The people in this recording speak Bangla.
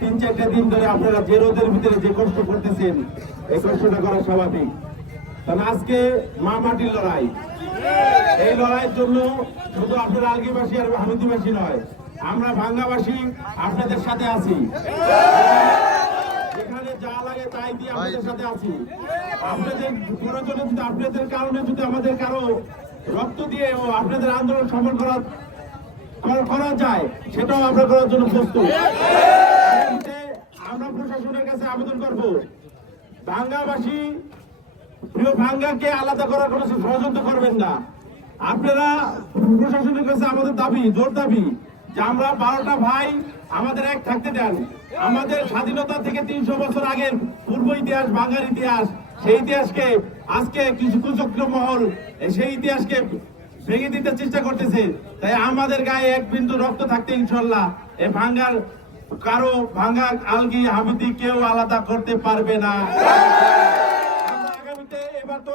তিন চারটা দিন ধরে আপনারা যে রোদের ভিতরে যে কষ্ট করতেছেন, এই কষ্টটা করা স্বাভাবিক। কারণ আজকে মা মাটির লড়াই। এই লড়াইয়ের জন্য শুধু আপনারা আলগিবাসী আর হামিদিবাসী নয়, আমরা ভাঙ্গাবাসী আপনাদের সাথে আছি। যেখানে যা লাগে তাই দিয়ে আপনাদের সাথে আছি। আপনাদের প্রয়োজনে যদি আপনাদের কারণে যদি আমাদের কারও রক্ত দিয়ে ও আপনাদের আন্দোলন সফল করা করা- যায়, সেটাও আমরা করার জন্য প্রস্তুত। আমরা প্রশাসনের কাছে আবেদন করব। ভাঙ্গাবাসী, প্রিয় ভাঙ্গাকে আলাদা করার কোনো ষড়যন্ত্র করবেন না। আপনারা প্রশাসনের কাছে আমাদের দাবি, জোর দাবি, যে আমরা বারোটা ভাই আমাদের এক থাকতে দেন। আমাদের স্বাধীনতা থেকে তিনশো বছর আগের পূর্ব ইতিহাস বাংলার ইতিহাস সেই ইতিহাসকে আজকে কিছু কুচক্র মহল সেই ইতিহাসকে ভেঙে দিতে চেষ্টা করতেছে। তাই আমাদের গায়ে এক বিন্দু রক্ত থাকতে ইনশাল্লাহ এ ভাঙ্গার কারও ভাঙ্গা আলগি হামিদি কেউ আলাদা করতে পারবে না। আগামীতে এবার তো